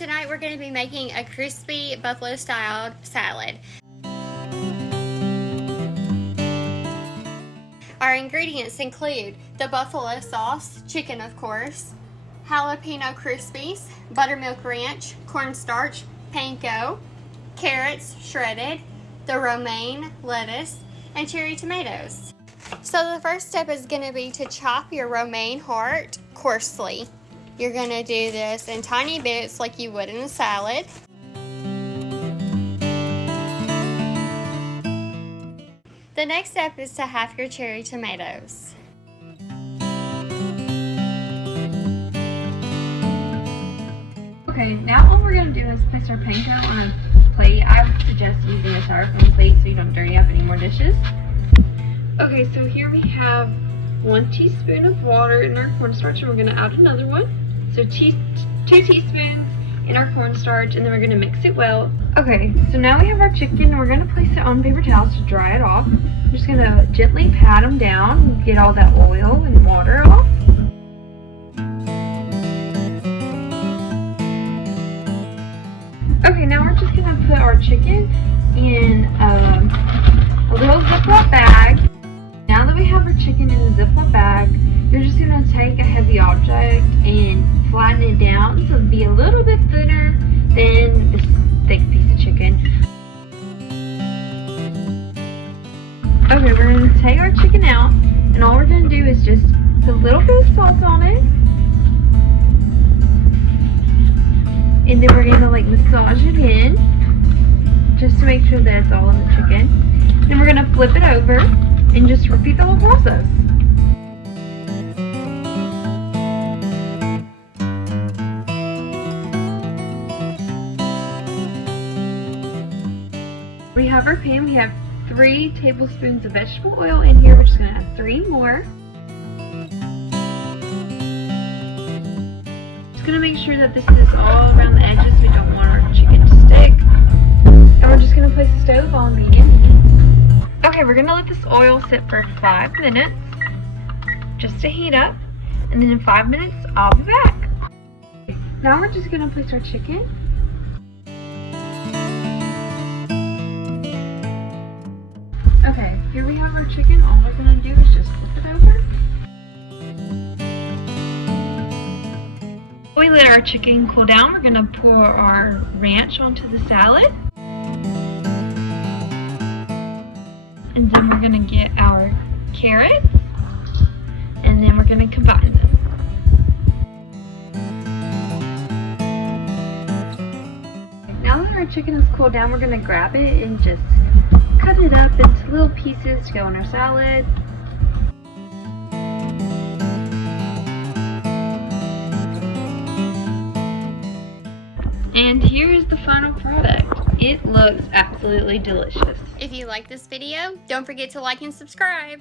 tonight we're going to be making a crispy buffalo style salad. Our ingredients include the buffalo sauce, chicken of course, jalapeno crispies, buttermilk ranch, cornstarch, panko, carrots shredded, the romaine lettuce, and cherry tomatoes. So the first step is going to be to chop your romaine heart coarsely. You're going to do this in tiny bits like you would in a salad. The next step is to half your cherry tomatoes. Okay, now what we're going to do is place our panko on a plate. I would suggest using a styrofoam plate so you don't dirty up any more dishes. Okay, so here we have 1 teaspoon of water in our cornstarch, and we're going to add another one. So 2 teaspoons in our cornstarch, and then we're going to mix it well. Okay, so now we have our chicken, and we're going to place it on paper towels to dry it off. I'm just going to gently pat them down and get all that oil and water off. Okay, now we're just going to put our chicken in a little Ziploc bag. Now that we have our chicken in the Ziploc bag, you're just going to take a heavy object and flatten it down so it'll be a little bit thinner than this thick piece of chicken. Okay, we're going to take our chicken out, and all we're going to do is just put a little bit of salt on it. And then we're going to massage it in just to make sure that it's all in the chicken. Then we're going to flip it over and just repeat the whole process. We have our pan. We have 3 tablespoons of vegetable oil in here. We're just going to add 3 more. Just going to make sure that this is all around the edges. We don't want our chicken to stick. And we're just going to place the stove on medium heat. Okay, we're going to let this oil sit for 5 minutes just to heat up. And then in 5 minutes, I'll be back. Now we're just going to place our chicken. Okay, here we have our chicken. All we're going to do is just flip it over. We let our chicken cool down. We're going to pour our ranch onto the salad. And then we're going to get our carrots. And then we're going to combine them. Now that our chicken is cooled down, we're going to grab it and just cut it up into little pieces to go in our salad. And here is the final product. It looks absolutely delicious. If you like this video, don't forget to like and subscribe.